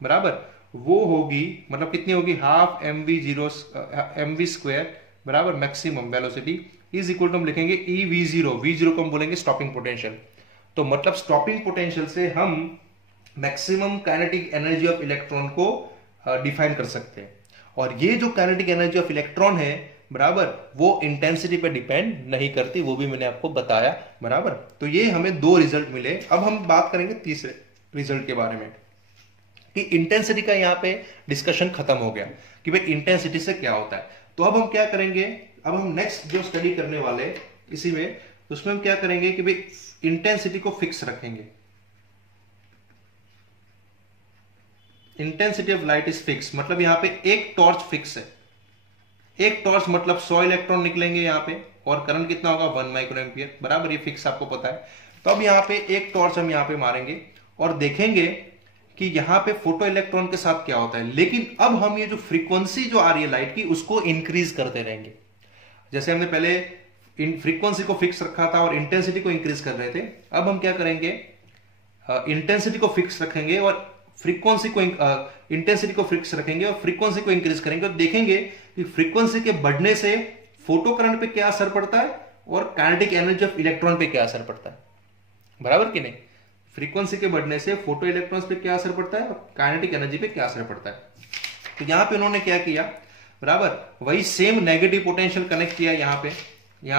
बराबर, वो होगी, मतलब कितनी होगी, हाफ mv² बराबर maximum velocity is equal to हम लिखेंगे ई वी जीरो को हम बोलेंगे स्टॉपिंग पोटेंशियल। तो मतलब स्टॉपिंग पोटेंशियल से हम maximum kinetic energy of electron को डिफाइन कर सकते हैं। और ये जो काइनेटिक एनर्जी ऑफ इलेक्ट्रॉन है, बराबर, वो इंटेंसिटी पे डिपेंड नहीं करती, वो भी मैंने आपको बताया, बराबर। तो ये हमें दो रिजल्ट मिले। अब हम बात करेंगे तीसरे रिजल्ट के बारे में कि इंटेंसिटी का यहां पे डिस्कशन खत्म हो गया कि भाई इंटेंसिटी से क्या होता है। तो अब हम क्या करेंगे, अब हम नेक्स्ट जो स्टडी करने वाले इसी में, तो उसमें हम क्या करेंगे कि भाई इंटेंसिटी को फिक्स रखेंगे। Intensity of light is fix, मतलब यहां पे एक टॉर्च फिक्स है। एक टॉर्च मतलब 100 इलेक्ट्रॉन निकलेंगे यहां पे और करंट कितना होगा 1 माइक्रो एम्पियर, बराबर, ये फिक्स आपको पता है। तो अब यहां पे एक टॉर्च हम यहां पे मारेंगे और देखेंगे कि यहां पे फोटो इलेक्ट्रॉन के साथ क्या होता है। लेकिन अब हम ये जो फ्रीक्वेंसी जो आ रही है लाइट की उसको इंक्रीज करते रहेंगे। जैसे हमने पहले इन फ्रीक्वेंसी को फिक्स रखा था और इंटेंसिटी को इंक्रीज कर रहे थे, अब हम क्या करेंगे, इंटेंसिटी को फिक्स रखेंगे और फ्रीक्वेंसी को इंटेंसिटी को फिक्स रखेंगे और फ्रीक्वेंसी को इंक्रीज करेंगे और देखेंगे कि फ्रीक्वेंसी के बढ़ने से फोटो करंट पे क्या असर पड़ता है और काइनेटिक एनर्जी ऑफ इलेक्ट्रॉन पे क्या असर पड़ता है, बराबर कि नहीं। फ्रीक्वेंसी के बढ़ने से फोटो इलेक्ट्रॉन्स पे क्या असर पड़ता है और काइनेटिक एनर्जी पे क्या असर पड़ता है। तो यहां पे उन्होंने क्या किया, बराबर, वही सेम नेगेटिव पोटेंशियल कनेक्ट किया यहां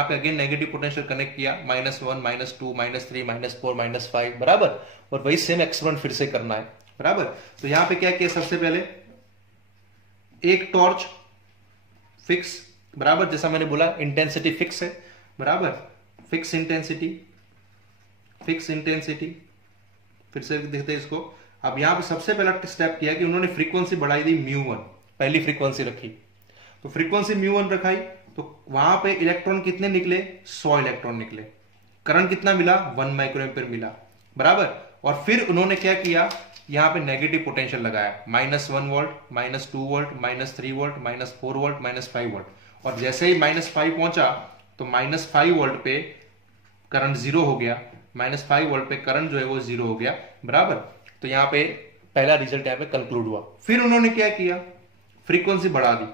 पे अगेन नेगेटिव पोटेंशियल कनेक्ट किया, -1 -2 -3 -4 -5, बराबर। और वही सेम एक्सपेरिमेंट फिर से करना है, बराबर। तो यहां पे क्या किया, सबसे पहले एक टॉर्च फिक्स, बराबर, जैसा मैंने बोला इंटेंसिटी फिक्स है, बराबर, फिक्स इंटेंसिटी फिर से देखते हैं इसको। अब यहां पे सबसे पहला स्टेप किया कि उन्होंने फ्रीक्वेंसी बढ़ाई दी μ1, पहली फ्रीक्वेंसी रखी। तो फ्रीक्वेंसी μ1 रखाई तो वहां पे इलेक्ट्रॉन कितने निकले, 100 इलेक्ट्रॉन निकले। करंट कितना मिला, 1 माइक्रो एम्पियर मिला, बराबर। और फिर उन्होंने क्या किया, यहां पे नेगेटिव पोटेंशियल लगाया, -1 volt, -2 volt, -3 volt, -4 volt, -5 volt. और जैसे ही -5 पहुंचा तो -5 वोल्ट पे करंट जीरो हो गया, -5 वोल्ट पे करंट जो है वो जीरो हो गया, बराबर। तो यहां पे पहला रिजल्ट यहां पे कंक्लूड हुआ। फिर उन्होंने क्या किया, फ्रीक्वेंसी बढ़ा दी।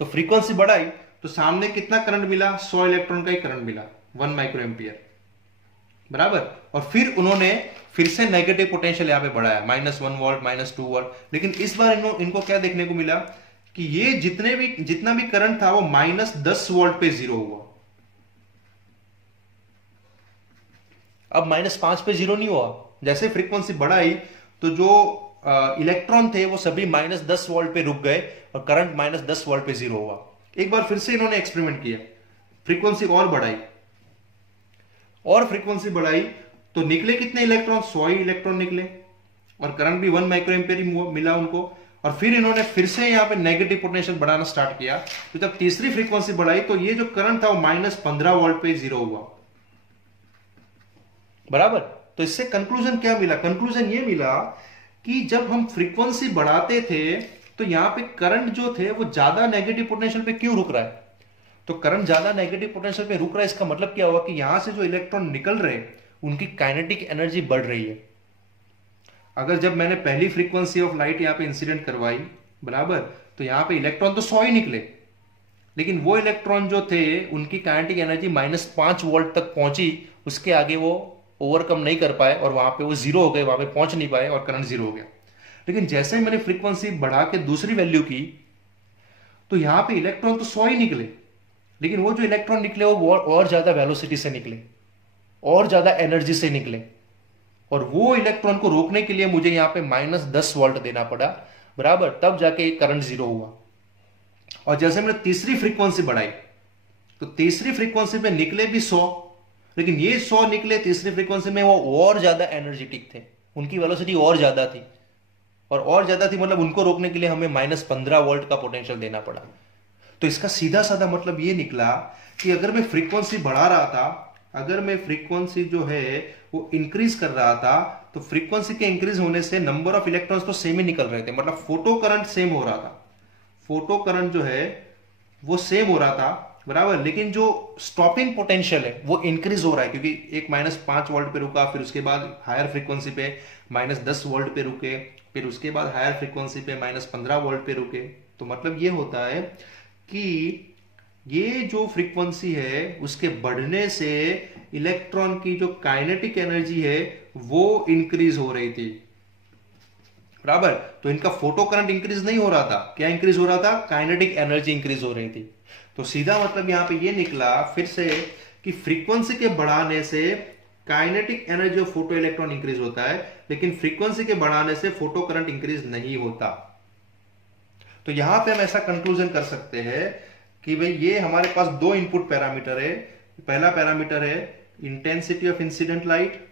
तो फ्रीक्वेंसी बढ़ाई तो सामने कितना करंट मिला, 100 इलेक्ट्रॉन का ही करंट मिला, 1 माइक्रो एम्पियर, बराबर। और फिर उन्होंने फिर से नेगेटिव पोटेंशियल यहां पे बढ़ाया, -1 वोल्ट, -2 वोल्ट। लेकिन इस बार इनको क्या देखने को मिला कि ये जितना भी करंट था वो -10 वोल्ट पे जीरो हुआ। अब -5 पे जीरो नहीं हुआ। जैसे फ्रीक्वेंसी बढ़ाई तो जो इलेक्ट्रॉन थे वो सभी -10 वोल्ट पे रुक गए और करंट -10 वोल्ट पे जीरो हुआ। एक बार फिर से इन्होंने एक्सपेरिमेंट किया, फ्रीक्वेंसी और बढ़ाई तो निकले कितने इलेक्ट्रॉन, 100 ही इलेक्ट्रॉन निकले और करंट भी 1 माइक्रो एम्पियर ही मिला उनको। और फिर इन्होंने फिर से यहां पे नेगेटिव पोटेंशियल बढ़ाना स्टार्ट किया। तो जब तीसरी फ्रीक्वेंसी बढ़ाई तो ये जो करंट था वो -15 वोल्ट पे जीरो हुआ, बराबर। तो इससे कंक्लूजन क्या मिला, कंक्लूजन ये मिला कि जब हम फ्रीक्वेंसी बढ़ाते थे तो यहां पे करंट जो थे वो ज्यादा नेगेटिव पोटेंशियल पे क्यों रुक रहा है। तो करंट ज्यादा नेगेटिव पोटेंशियल पे रुक रहा है, इसका मतलब क्या हुआ कि यहां से जो इलेक्ट्रॉन निकल रहे उनकी काइनेटिक एनर्जी बढ़ रही है। अगर जब मैंने पहली फ्रीक्वेंसी ऑफ लाइट यहां पे इंसिडेंट करवाई, बराबर, तो यहां पे इलेक्ट्रॉन तो 100 ही निकले, लेकिन वो इलेक्ट्रॉन जो थे उनकी काइनेटिक एनर्जी -5 वोल्ट तक पहुंची, उसके आगे वो ओवरकम नहीं कर पाए और वहां पे वो जीरो हो गए, वहां पे पहुंच नहीं पाए और करंट जीरो हो गया। लेकिन जैसे ही मैंने फ्रीक्वेंसी बढ़ा के दूसरी वैल्यू की तो यहां पे इलेक्ट्रॉन तो 100 ही निकले, लेकिन वो जो इलेक्ट्रॉन निकले वो और ज्यादा वेलोसिटी से निकले, और ज्यादा एनर्जी से निकले। और वो इलेक्ट्रॉन को रोकने के लिए मुझे यहां पे -10 वोल्ट देना पड़ा, बराबर, तब जाके करंट जीरो हुआ। और जैसे मैंने तीसरी फ्रीक्वेंसी बढ़ाई तो तीसरी फ्रीक्वेंसी में निकले भी 100, लेकिन ये 100 निकले तीसरी फ्रीक्वेंसी में वो और ज्यादा एनर्जेटिक थे, उनकी वेलोसिटी और ज्यादा थी। और ज्यादा थी मतलब उनको रोकने के लिए हमें -15 वोल्ट का पोटेंशियल देना पड़ा। तो इसका सीधा साधा मतलब ये निकला कि अगर मैं फ्रीक्वेंसी बढ़ा रहा था, अगर मैं फ्रीक्वेंसी जो है वो इंक्रीज कर रहा था, तो फ्रीक्वेंसी के इंक्रीज होने से नंबर ऑफ इलेक्ट्रॉन्स तो सेम ही निकल रहे थे, मतलब फोटो करंट सेम हो रहा था, फोटो करंट जो है वो सेम हो रहा था, बराबर। लेकिन जो स्टॉपिंग पोटेंशियल है वो इंक्रीज हो रहा है, क्योंकि एक -5 वोल्ट पे रुका, फिर उसके बाद हायर फ्रीक्वेंसी पे -10 वोल्ट पे रुके, फिर उसके बाद हायर फ्रीक्वेंसी पे -15 वोल्ट पे रुके। तो मतलब ये होता है कि ये जो फ्रीक्वेंसी है उसके बढ़ने से इलेक्ट्रॉन की जो काइनेटिक एनर्जी है वो इंक्रीज हो रही थी, बराबर। तो इनका फोटो करंट इंक्रीज नहीं हो रहा था, क्या इंक्रीज हो रहा था? काइनेटिक एनर्जी इंक्रीज हो रही थी। तो सीधा मतलब यहां पे ये निकला फिर से कि फ्रीक्वेंसी के बढ़ाने से kinetic energy of photo electron increase होता है, लेकिन फ्रीक्वेंसी के बढ़ाने से फोटो करंट इंक्रीज नहीं होता। तो यहां पे हम ऐसा कंक्लूजन कर सकते हैं कि भाई ये हमारे पास दो इनपुट पैरामीटर है। पहला पैरामीटर है intensity of incident light,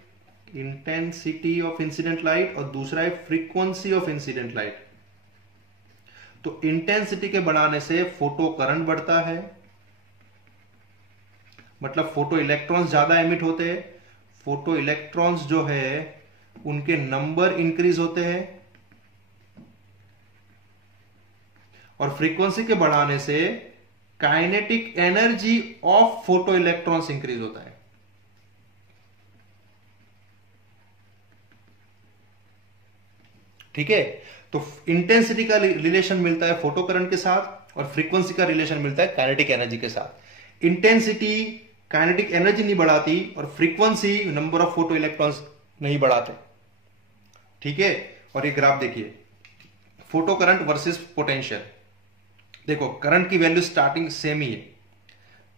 intensity of incident light, और दूसरा है फ्रीक्वेंसी ऑफ इंसिडेंट लाइट। तो इंटेंसिटी के बढ़ाने से फोटो करंट बढ़ता है, मतलब फोटो इलेक्ट्रॉन्स ज्यादा एमिट होते हैं, फोटो इलेक्ट्रॉन्स जो है उनके नंबर इंक्रीज होते हैं, और फ्रीक्वेंसी के बढ़ाने से kinetic energy of photo electrons increase होता है। ठीक है, तो इंटेंसिटी का रिलेशन मिलता है फोटो करंट के साथ, और फ्रीक्वेंसी का रिलेशन मिलता है काइनेटिक एनर्जी के साथ। इंटेंसिटी काइनेटिक एनर्जी नहीं बढ़ाती, और frequency number of photo electrons नहीं बढ़ाते। ठीक है, और ये ग्राफ देखिए, फोटो करंट वर्सेस पोटेंशियल। देखो करंट की वैल्यू स्टार्टिंग सेम ही है,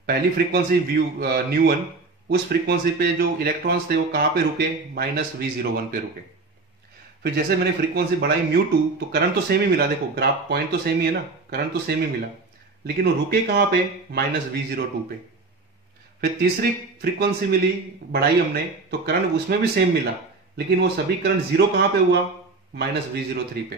पहली फ्रीक्वेंसी ν1, उस फ्रीक्वेंसी पे जो इलेक्ट्रॉन्स थे वो कहां पे रुके? -V01 पे रुके। फिर जैसे मैंने फ्रीक्वेंसी बढ़ाई µ2, तो करंट तो सेम ही मिला, देखो ग्राफ पॉइंट तो सेम ही है ना, करंट तो सेम ही मिला, लेकिन वो रुके कहां पे? -V02 पे। फिर तीसरी फ्रीक्वेंसी मिली, बढ़ाई हमने, तो करंट उसमें भी सेम मिला, लेकिन वो सभी करंट जीरो कहां पे हुआ? -V03 पे।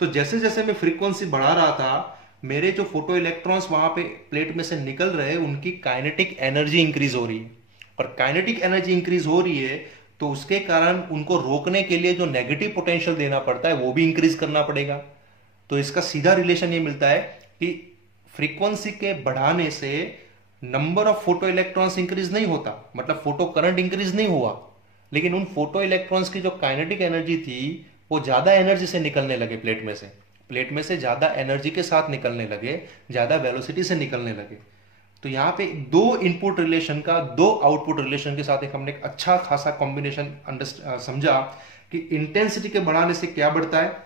तो जैसे जैसे मैं फ्रीक्वेंसी बढ़ा रहा था, मेरे जो फोटो इलेक्ट्रॉन्स वहां पे प्लेट में से निकल रहे, उनकी काइनेटिक एनर्जी इंक्रीज हो रही है, और काइनेटिक एनर्जी इंक्रीज हो रही है तो उसके कारण उनको रोकने के लिए जो नेगेटिव पोटेंशियल देना पड़ता है वो भी इंक्रीज करना पड़ेगा। तो इसका सीधा रिलेशन ये मिलता है कि फ्रीक्वेंसी के बढ़ाने से number of photo electrons increase नहीं होता, मतलब फोटो करंट इंक्रीज नहीं हुआ, लेकिन उन फोटो इलेक्ट्रॉन्स की जो काइनेटिक एनर्जी थी वो ज्यादा एनर्जी से निकलने लगे प्लेट में से ज्यादा एनर्जी के साथ निकलने लगे, ज्यादा वेलोसिटी से निकलने लगे। तो यहां पे दो इनपुट रिलेशन का दो आउटपुट रिलेशन के साथ हमने एक अच्छा खासा कॉम्बिनेशन समझा कि इंटेंसिटी के बढ़ाने से क्या बढ़ता है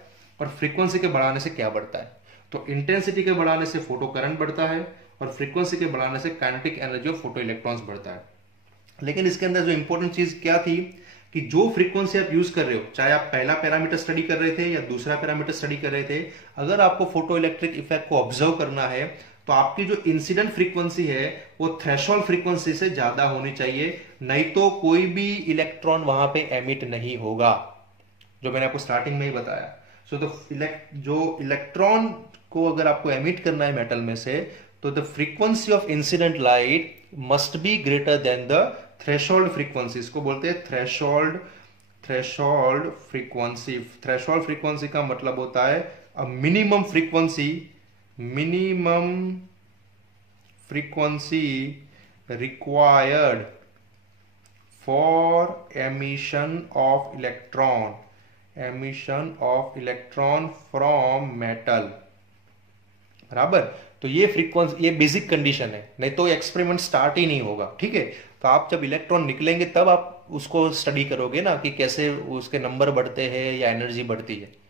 और फ्रीक्वेंसी के बढ़ाने से क्या बढ़ता है। तो इंटेंसिटी के बढ़ाने से फोटो करंट बढ़ता है, और फ्रीक्वेंसी के बढ़ाने से kinetic energy of photo electrons बढ़ता है। लेकिन इसके अंदर जो इंपॉर्टेंट चीज क्या थी कि जो फ्रीक्वेंसी आप यूज कर रहे हो, चाहे आप पहला पैरामीटर स्टडी कर रहे थे या दूसरा पैरामीटर स्टडी कर रहे थे, अगर आपको फोटो इलेक्ट्रिक इफेक्ट को ऑब्जर्व करना है तो आपकी जो इंसिडेंट फ्रीक्वेंसी है वो थ्रेशोल्ड फ्रीक्वेंसी से ज्यादा होनी चाहिए, नहीं तो कोई भी इलेक्ट्रॉन वहां पे एमिट नहीं होगा, जो मैंने आपको स्टार्टिंग में ही बताया। सो जो इलेक्ट्रॉन को अगर आपको एमिट करना है मेटल में से, तो the frequency of incident light must be greater than the threshold frequency. इसको बोलते हैं थ्रेशोल्ड फ्रीक्वेंसी। थ्रेशोल्ड फ्रीक्वेंसी का मतलब होता है a minimum frequency required for emission of electron from metal, बराबर। तो ये फ्रीक्वेंसी, ये बेसिक कंडीशन है, नहीं तो एक्सपेरिमेंट स्टार्ट ही नहीं होगा। ठीक है, तो आप जब इलेक्ट्रॉन निकलेंगे तब आप उसको स्टडी करोगे ना कि कैसे उसके नंबर बढ़ते हैं या एनर्जी बढ़ती है।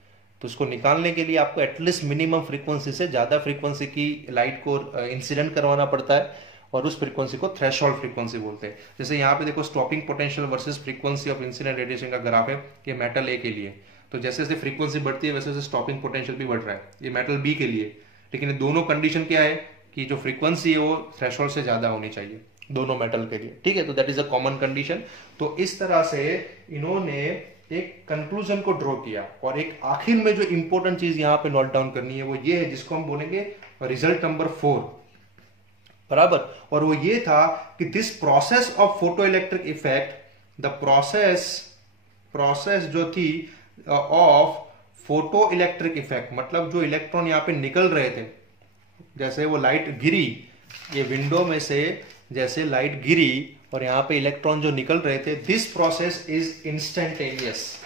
तो उसको निकालने के लिए आपको एटलीस्ट मिनिमम फ्रीक्वेंसी से ज्यादा फ्रीक्वेंसी की लाइट को इंसिडेंट करवाना पड़ता है, और उस फ्रीक्वेंसी को थ्रेशोल्ड फ्रीक्वेंसी बोलते हैं। जैसे यहाँ पे देखो stopping potential versus frequency of incident radiation का ग्राफ है, ये मेटल ए के लिए। तो जैसे जैसे फ्रीक्वेंसी बढ़ती है वैसे वैसे स्टॉपिंग पोटेंशियल भी बढ़ रहा है, ये मेटल बी के लिए। लेकिन ये दोनों कंडीशन क्या है कि जो फ्रीक्वेंसी है वो थ्रेशोल्ड से ज्यादा होनी चाहिए दोनों मेटल के लिए। ठीक है, तो that is a common condition. तो इस तरह से इन्होंने एक कंक्लूजन को ड्रॉ किया, और एक आखिर में जो इंपॉर्टेंट चीज यहाँ पे नोट डाउन करनी है वो ये है, जिसको हम बोलेंगे रिजल्ट नंबर 4। बराबर। और वो ये था कि this process of photo electric effect, the process जो थी ऑफ फोटो इलेक्ट्रिक इफेक्ट, मतलब जो इलेक्ट्रॉन यहां पे निकल रहे थे, जैसे वो लाइट गिरी ये विंडो में से, जैसे लाइट गिरी और यहां पे इलेक्ट्रॉन जो निकल रहे थे, दिस प्रोसेस इज इंस्टेंटेनियस।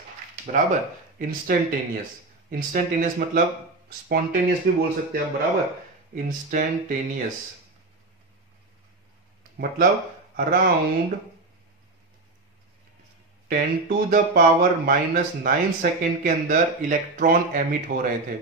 बराबर, इंस्टेंटेनियस। इंस्टेंटेनियस मतलब स्पॉन्टेनियस भी बोल सकते हैं आप, बराबर। इंस्टेंटेनियस मतलब अराउंड 10⁻⁻⁹ सेकेंड के अंदर इलेक्ट्रॉन एमिट हो रहे थे।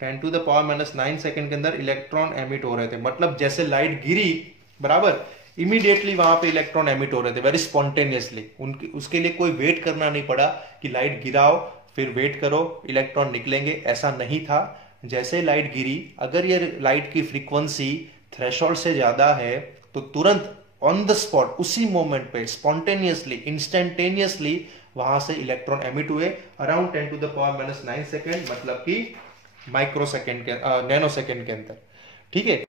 10⁻⁹ सेकेंड के अंदर इलेक्ट्रॉन एमिट हो रहे थे, मतलब जैसे लाइट गिरी, बराबर, इमीडिएटली वहां पे इलेक्ट्रॉन एमिट हो रहे थे, वेरी स्पॉन्टेनियसली। उनके उसके लिए कोई वेट करना नहीं पड़ा कि लाइट गिराओ फिर वेट करो इलेक्ट्रॉन निकलेंगे, ऐसा नहीं था। जैसे लाइट गिरी, अगर ये लाइट की फ्रीक्वेंसी थ्रेशोल्ड से ज्यादा है तो तुरंत ऑन द स्पॉट, उसी मोमेंट पे, स्पॉन्टेनियसली, इंस्टेंटेनियसली वहां से इलेक्ट्रॉन एमिट हुए अराउंड 10⁻⁹ सेकेंड, मतलब कि माइक्रो सेकेंड के, नैनो सेकेंड के अंदर। ठीक है।